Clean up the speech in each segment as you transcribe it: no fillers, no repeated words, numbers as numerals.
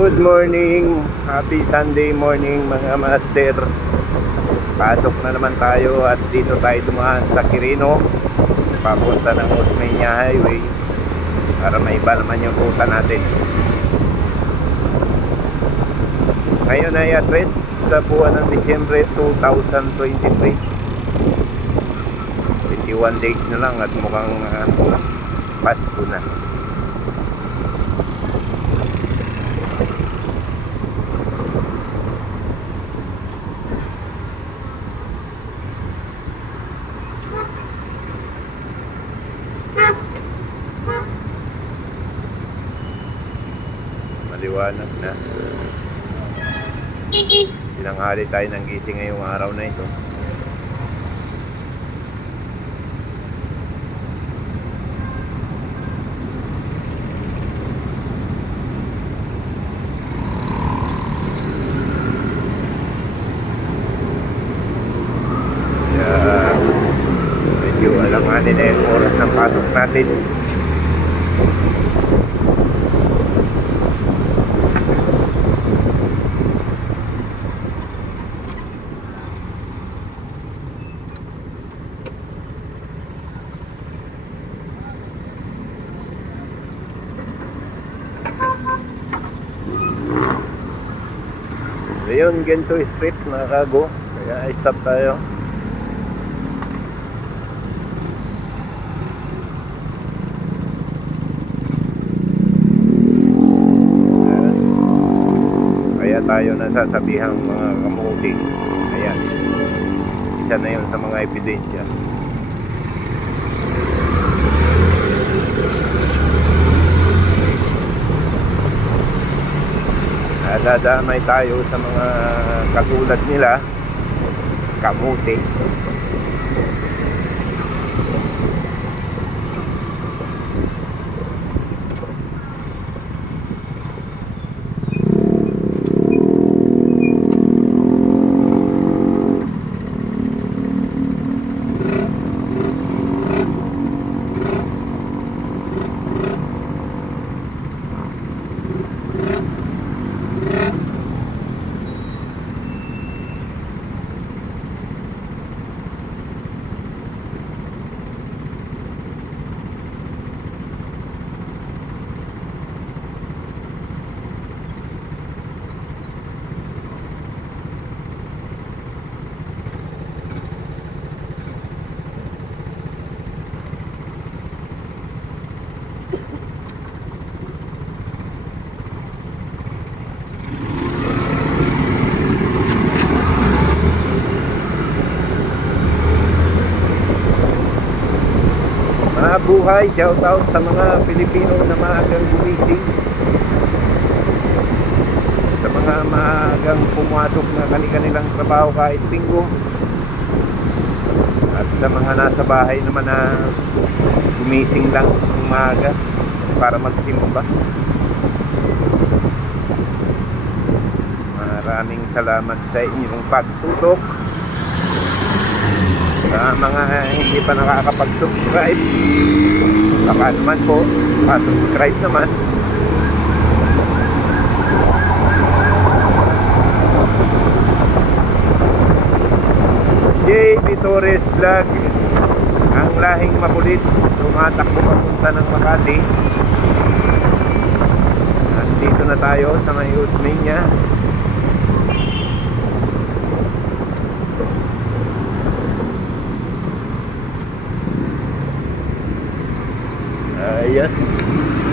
Good morning, happy Sunday morning mga master. Pasok na naman tayo at dito tayo dumaan sa Quirino papunta ng Osmeña Highway para maiba naman yung ruta natin. Ngayon ay address sa buwan ng Disyembre 2023. 21 days na lang at mukhang Pasko na. Maliwanag na. Tinanghali tayo ng gising ngayong araw na ito. Medyo alanganin na yung oras ng pasok natin. Ayun, Gento Street mga kago. Kaya stop tayo. Ayan. Kaya tayo nasasabihang mga kamuti. Ayan. Isa na yun sa mga ebidensya. Dadamay tayo sa mga katulad nila, kamuti. Mga buhay, shout out sa mga Pilipino na maagang gumising, sa mga maagang pumasok na kanilang trabaho kahit linggo, at sa mga nasa bahay naman na gumising lang umaga para magsimba. Maraming salamat sa inyong pagtutok. Sa mga hindi pa nakakapag-subscribe, baka naman po pa-subscribe naman. JB Torres Vlog, ang lahing makulit, tumatakbo papunta ng Makati. At dito na tayo sa may Osmeña. Ayan,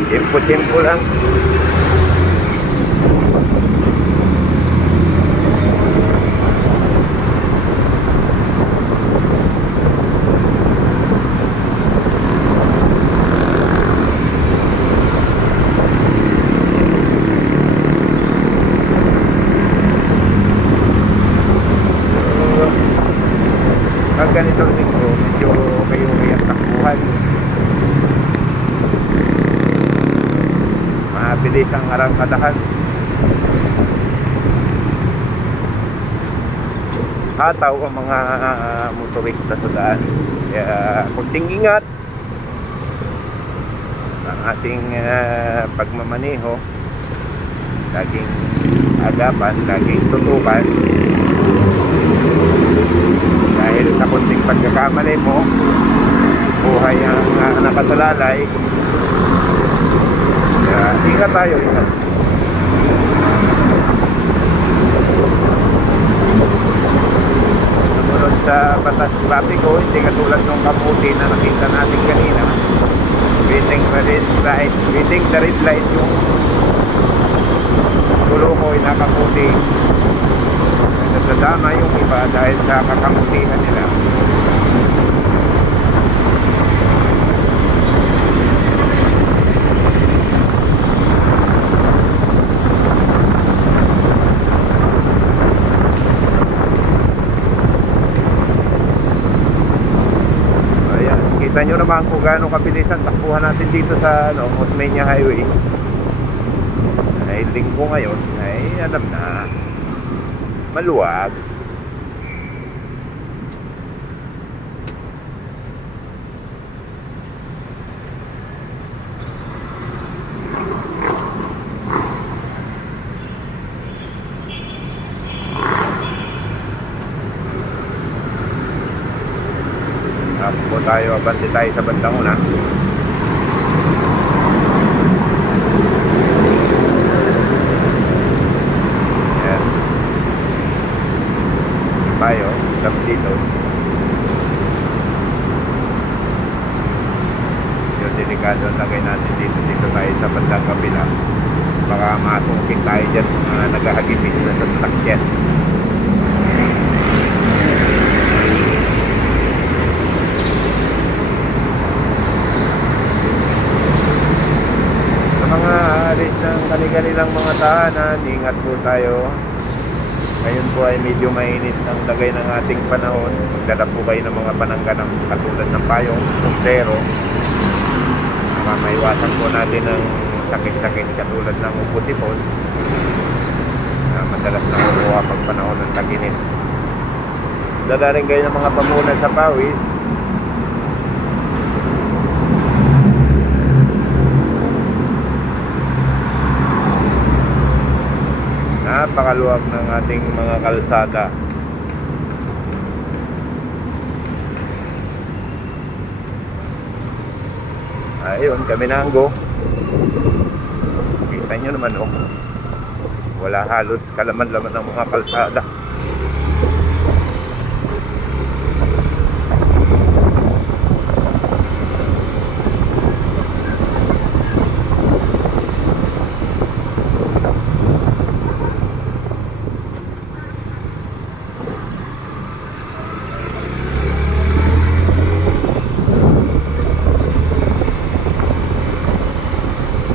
tempo-tempo lang. Pag ganito linggo, medyo kayo kayak takbuhan. Mabilis ang arangkadahan. Hataw ang mga motorista sa daan. Kaya kunting ingat ang ating pagmamaneho. laging agapan, laging tutukan. Dahil sa kunting pagkakamali mo, buhay ang nakasalalay. Kaya ingat tayo, ingat. Sumunod sa batas trapiko, hindi katulad ng kamuti na nakita natin kanina. Waiting the red light, yung gulo ko ay nakaputi. Nasadama yung iba dahil sa kakamutihan nila. Ayan, kita nyo naman kung gaano kabilis ang takbuhan natin dito sa Osmeña Highway. Dahil linggo ngayon ay alam na maluwag. Takbo tayo, abante tayo sa bandang una. Yan. Tayo, tapos dito. Yung delikado lagay natin dito tayo sa bandang kabila. Baka masungkit tayo dyan mga naghahagipis na sa sasakyan. Mga alis ng kanilang mga tahanan, ingat po tayo. Ngayon po ay medyo mainit ang lagay ng ating panahon. Magdala po kayo ng mga panangganang katulad ng payong, sombrero. Maiwasan po natin ng sakit-sakit katulad ng upo-tipon na madalas nakukuha pag panahon ng tag-init. Dala rin kayo ng mga pamunan sa pawis. Napakaluwag ng ating mga kalsada. Ayun, kami na ang go. Kita nyo naman wala halos kalaman-laman ng mga kalsada.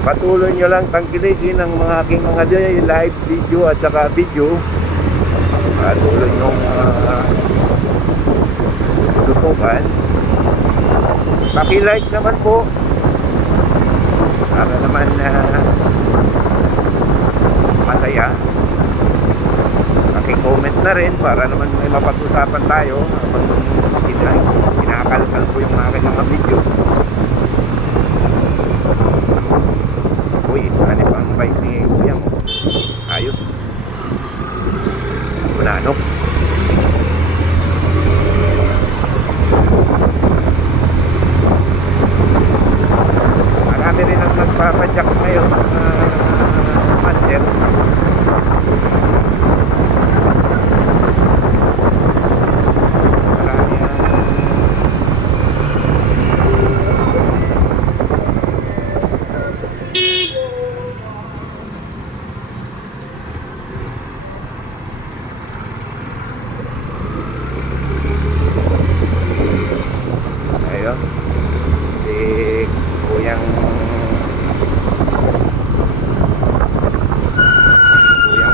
Patuloy nyo lang tangkilikin ang mga aking mga live video at saka video. Patuloy nyo tutukan. Paki-like naman po para naman masaya. Paki-comment na rin para naman may mapag-usapan tayo. Kinakalkal po yung aking mga video. Uy, ano pa ang bike ni Kuya mo? Ayos. Manano. Marami rin ang nagpapadyak ngayon Master.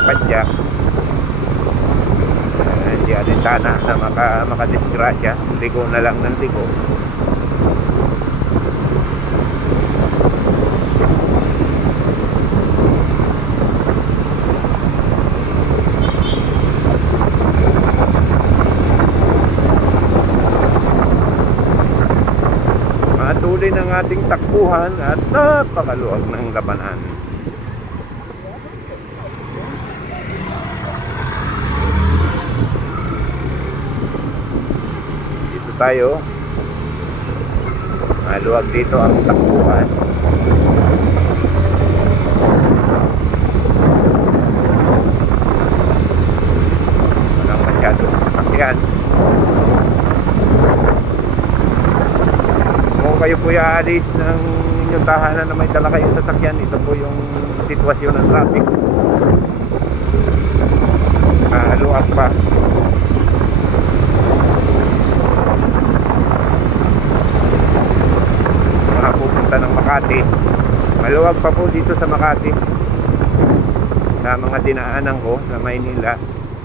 Padyak. Hindi atin sana na makadisgrasya. Tigo na lang ng tigo. Matuloy ng ating takbuhan at napakaluwag ng labanan. tayo. Maluwag dito ang takbuhan. Walang masyadong sasakyan. Kung kayo po aalis ng inyong tahanan na may dala kayong sasakyan, ito po yung sitwasyon ng traffic. Luwag pa. Mga pupunta ng Makati, maluwag pa po dito sa Makati. Sa mga dinaanan ko sa Maynila,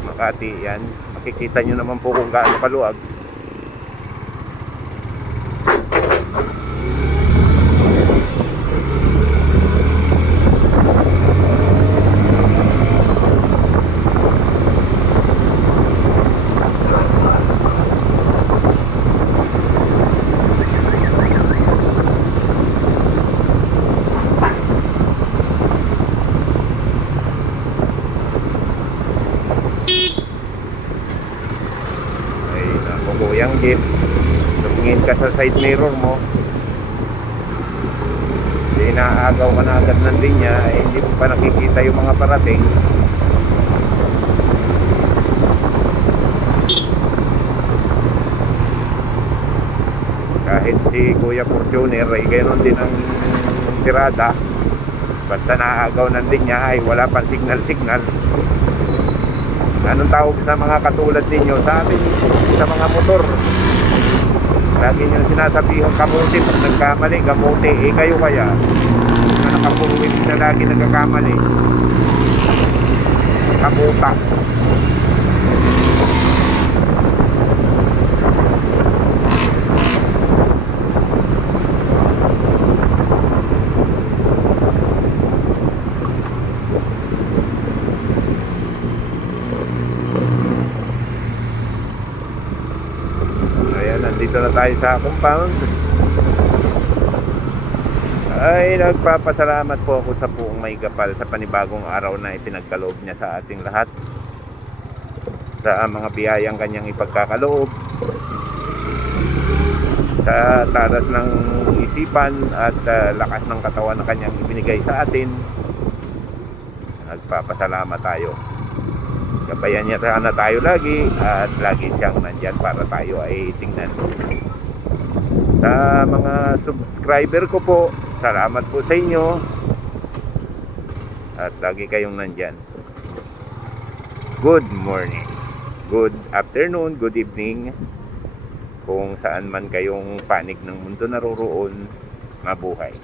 Makati, yan. Makikita nyo naman po kung gaano kaluwag. Kuyang jeep, tumingin ka sa side mirror mo, hindi naaagaw ka na agad ng linya, hindi mo pa nakikita yung mga parating. Kahit si Kuya Fortuner ay ganoon din ang tirada, basta naaagaw ng linya ay wala pang signal. Anong tawag sa mga katulad ninyo? Sa amin, sa mga motor, lagi nyo sinasabihan kamuti pag nagkamali, kamuti. Kayo kaya na nakapuruwin na lagi nagkakamali, kamuta. Nandito na tayo sa compound. Ay nagpapasalamat po ako sa Puong May Kapal sa panibagong araw na ipinagkaloob niya sa ating lahat, sa mga biyayang kanyang ipagkakaloob, sa taras ng isipan at lakas ng katawan na kanyang ibinigay sa atin. Nagpapasalamat tayo. Gabayan niya sana tayo lagi at lagi siyang nandyan para tayo ay tingnan. Sa mga subscriber ko po, salamat po sa inyo at lagi kayong nandyan. Good morning, good afternoon, good evening, kung saan man kayong panig ng mundo naroroon. Mabuhay.